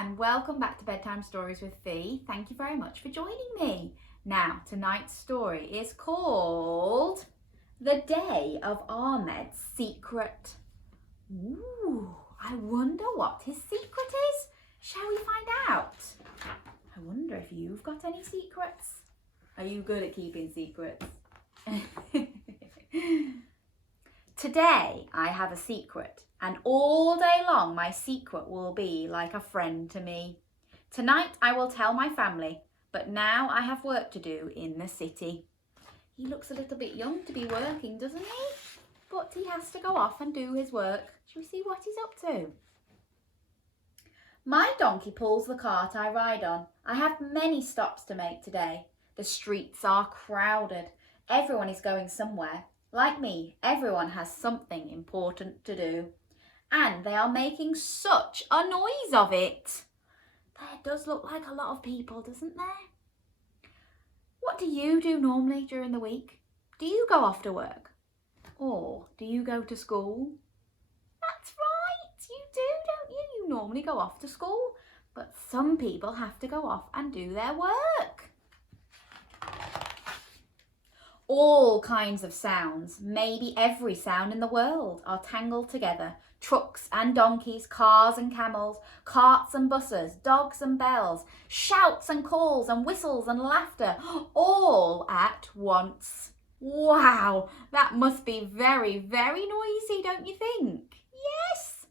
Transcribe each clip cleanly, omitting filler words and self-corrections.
and welcome back to Bedtime Stories with Fee. Thank you very much for joining me. Now, tonight's story is called The Day of Ahmed's Secret. Ooh, I wonder what his secret is. Shall we find out? I wonder if you've got any secrets. Are you good at keeping secrets? Today I have a secret, and all day long my secret will be like a friend to me. Tonight I will tell my family, but now I have work to do in the city. He looks a little bit young to be working, doesn't he? But he has to go off and do his work. Shall we see what he's up to? My donkey pulls the cart I ride on. I have many stops to make today. The streets are crowded. Everyone is going somewhere. Like me, everyone has something important to do. And they are making such a noise of it. There does look like a lot of people, doesn't there? What do you do normally during the week? Do you go off to work? Or do you go to school? That's right, you do, don't you? You normally go off to school. But some people have to go off and do their work. All kinds of sounds, maybe every sound in the world, are tangled together. Trucks and donkeys, cars and camels, carts and buses, dogs and bells, shouts and calls and whistles and laughter, all at once. Wow, that must be very, very noisy, don't you think? Yes.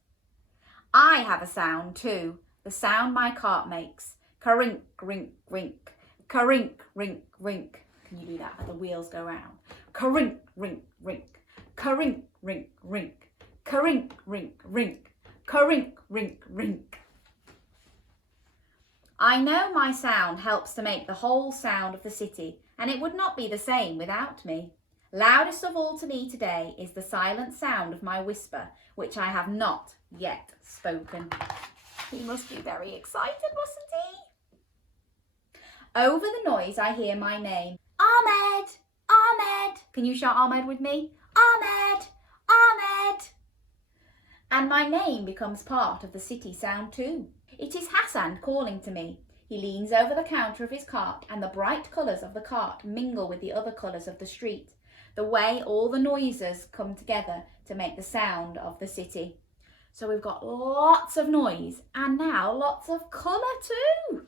I have a sound too, the sound my cart makes. Carink, rink, rink, carink, rink, rink. Can you do that as the wheels go round? Carink, rink, rink, carink, rink, rink, carink, rink, rink, carink, rink, rink. I know my sound helps to make the whole sound of the city, and it would not be the same without me. Loudest of all to me today is the silent sound of my whisper, which I have not yet spoken. He must be very excited, mustn't he? Over the noise I hear my name. Ahmed! Ahmed! Can you shout Ahmed with me? Ahmed! Ahmed! And my name becomes part of the city sound too. It is Hassan calling to me. He leans over the counter of his cart, and the bright colours of the cart mingle with the other colours of the street, the way all the noises come together to make the sound of the city. So we've got lots of noise and now lots of colour too.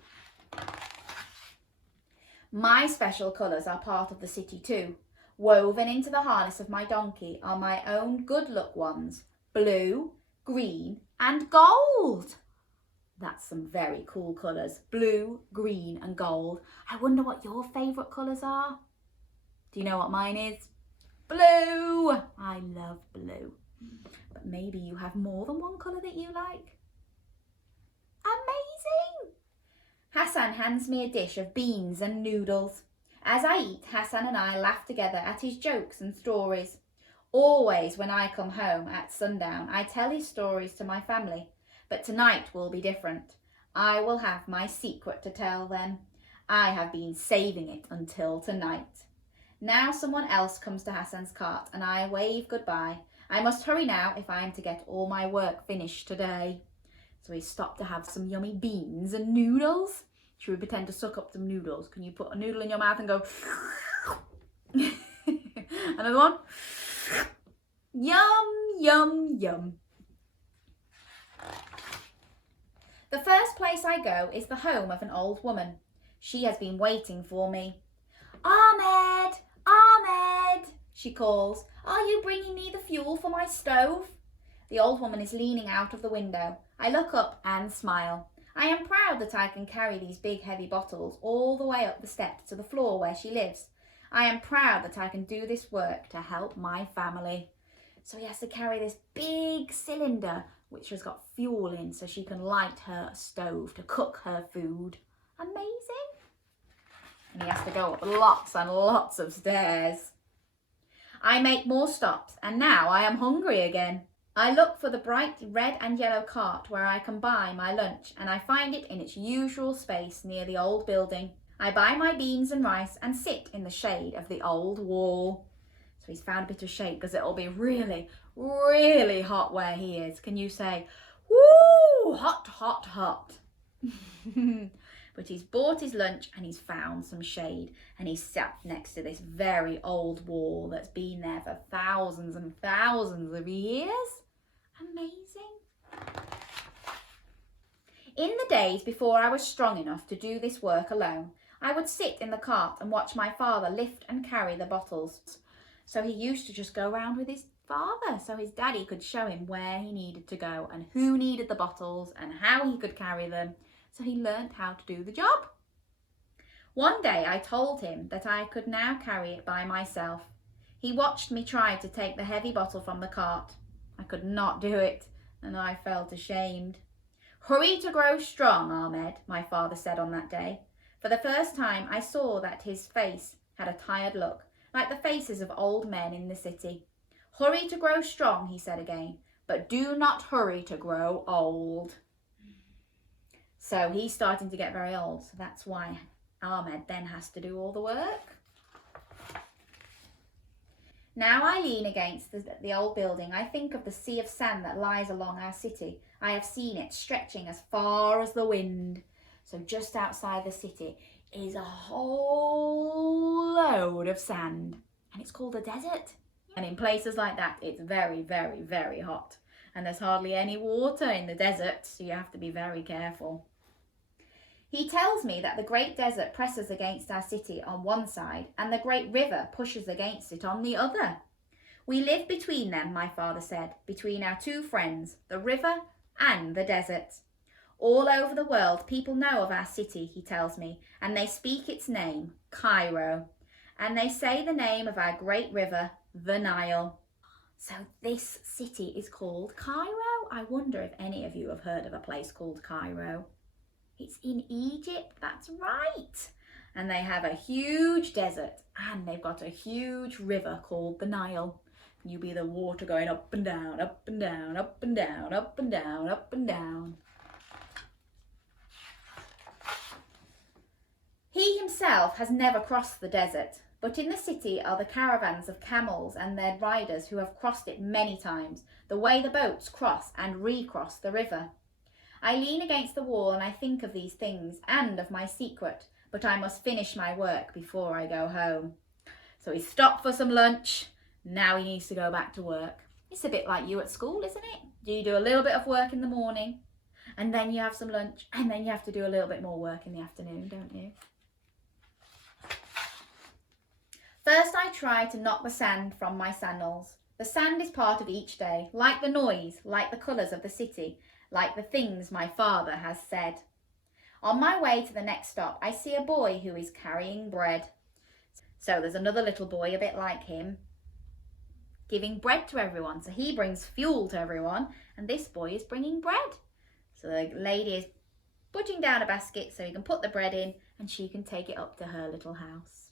My special colours are part of the city too. Woven into the harness of my donkey are my own good luck ones, blue, green and gold. That's some very cool colours, blue, green and gold. I wonder what your favourite colours are. Do you know what mine is? Blue! I love blue. But maybe you have more than one colour that you like. Amazing! Hassan hands me a dish of beans and noodles. As I eat, Hassan and I laugh together at his jokes and stories. Always when I come home at sundown, I tell his stories to my family. But tonight will be different. I will have my secret to tell them. I have been saving it until tonight. Now someone else comes to Hassan's cart and I wave goodbye. I must hurry now if I am to get all my work finished today. So we stopped to have some yummy beans and noodles. Should we pretend to suck up some noodles? Can you put a noodle in your mouth and go... Another one? Yum, yum, yum. The first place I go is the home of an old woman. She has been waiting for me. Ahmed! Ahmed! She calls. Are you bringing me the fuel for my stove? The old woman is leaning out of the window. I look up and smile. I am proud that I can carry these big heavy bottles all the way up the steps to the floor where she lives. I am proud that I can do this work to help my family. So he has to carry this big cylinder which has got fuel in so she can light her stove to cook her food. Amazing. And he has to go up lots and lots of stairs. I make more stops and now I am hungry again. I look for the bright red and yellow cart where I can buy my lunch and I find it in its usual space near the old building. I buy my beans and rice and sit in the shade of the old wall. So he's found a bit of shade because it'll be really, really hot where he is. Can you say, woo, hot, hot, hot? But he's bought his lunch and he's found some shade, and he's sat next to this very old wall that's been there for thousands and thousands of years. Amazing. In the days before I was strong enough to do this work alone, I would sit in the cart and watch my father lift and carry the bottles. So he used to just go around with his father, so his daddy could show him where he needed to go and who needed the bottles and how he could carry them. So he learnt how to do the job. One day I told him that I could now carry it by myself. He watched me try to take the heavy bottle from the cart. I could not do it, and I felt ashamed. "Hurry to grow strong, Ahmed," my father said on that day. For the first time I saw that his face had a tired look, like the faces of old men in the city. "Hurry to grow strong," he said again, "but do not hurry to grow old." So he's starting to get very old, so that's why Ahmed then has to do all the work. Now I lean against the old building. I think of the sea of sand that lies along our city. I have seen it stretching as far as the wind. So just outside the city is a whole load of sand, and it's called a desert. And in places like that, it's very, very, very hot. And there's hardly any water in the desert, so you have to be very careful. He tells me that the great desert presses against our city on one side and the great river pushes against it on the other. We live between them, my father said, between our two friends, the river and the desert. All over the world, people know of our city, he tells me, and they speak its name, Cairo. And they say the name of our great river, the Nile. So this city is called Cairo. I wonder if any of you have heard of a place called Cairo. It's in Egypt, that's right. And they have a huge desert and they've got a huge river called the Nile. You be the water going up and down, up and down, up and down, up and down, up and down. He himself has never crossed the desert, but in the city are the caravans of camels and their riders who have crossed it many times, the way the boats cross and recross the river. I lean against the wall and I think of these things and of my secret, but I must finish my work before I go home. So he stopped for some lunch. Now he needs to go back to work. It's a bit like you at school, isn't it? You do a little bit of work in the morning and then you have some lunch and then you have to do a little bit more work in the afternoon, don't you? First I try to knock the sand from my sandals. The sand is part of each day, like the noise, like the colours of the city, like the things my father has said. On my way to the next stop, I see a boy who is carrying bread. So there's another little boy a bit like him, giving bread to everyone. So he brings fuel to everyone, and this boy is bringing bread. So the lady is putting down a basket so he can put the bread in, and she can take it up to her little house.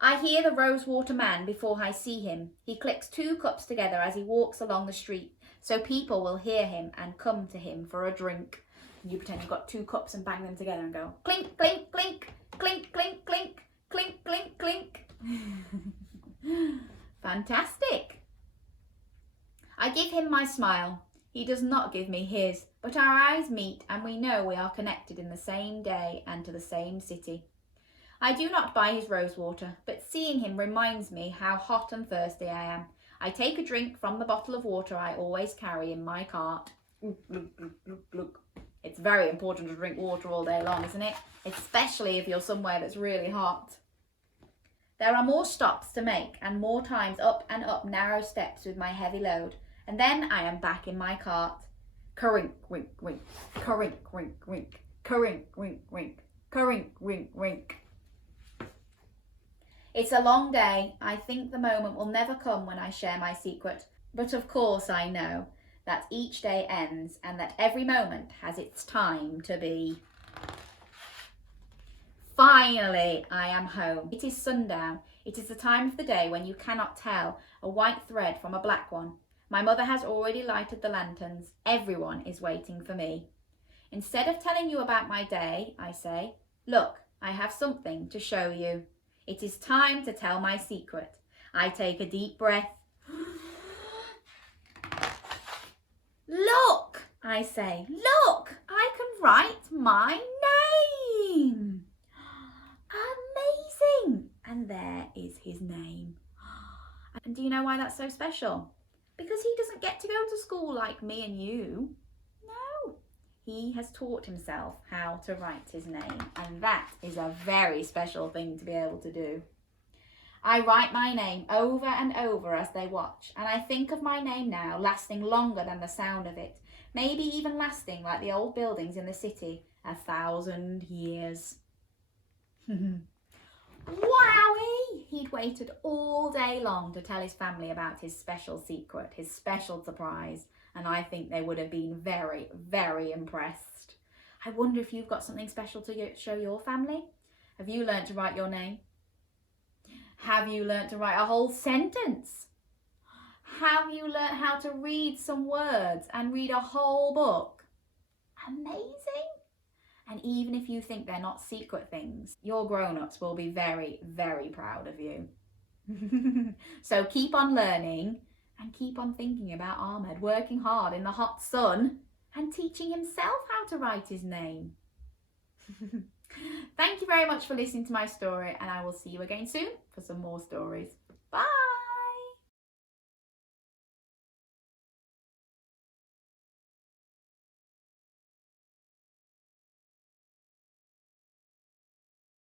I hear the Rosewater man before I see him. He clicks 2 cups together as he walks along the street, so people will hear him and come to him for a drink. And you pretend you've got 2 cups and bang them together and go clink, clink, clink, clink, clink, clink, clink, clink, clink. Fantastic. I give him my smile. He does not give me his, but our eyes meet and we know we are connected in the same day and to the same city. I do not buy his rosewater, but seeing him reminds me how hot and thirsty I am. I take a drink from the bottle of water I always carry in my cart. It's very important to drink water all day long, isn't it? Especially if you're somewhere that's really hot. There are more stops to make and more times up and up narrow steps with my heavy load. And then I am back in my cart. Currink, wink, wink. Currink, wink, wink. Currink, wink, wink. Currink, wink, wink. It's a long day. I think the moment will never come when I share my secret. But of course I know that each day ends and that every moment has its time to be. Finally, I am home. It is sundown. It is the time of the day when you cannot tell a white thread from a black one. My mother has already lighted the lanterns. Everyone is waiting for me. Instead of telling you about my day, I say, look, I have something to show you. It is time to tell my secret. I take a deep breath. Look, I say, look, I can write my name. Amazing. And there is his name. And do you know why that's so special? Because he doesn't get to go to school like me and you. No. He has taught himself how to write his name. And that is a very special thing to be able to do. I write my name over and over as they watch. And I think of my name now lasting longer than the sound of it. Maybe even lasting like the old buildings in the city, 1,000 years. Wowie! He'd waited all day long to tell his family about his special secret, his special surprise, and I think they would have been very, very impressed. I wonder if you've got something special to show your family? Have you learnt to write your name? Have you learnt to write a whole sentence? Have you learnt how to read some words and read a whole book? Amazing! And even if you think they're not secret things, your grown-ups will be very, very proud of you. So keep on learning and keep on thinking about Ahmed, working hard in the hot sun and teaching himself how to write his name. Thank you very much for listening to my story, and I will see you again soon for some more stories. Bye!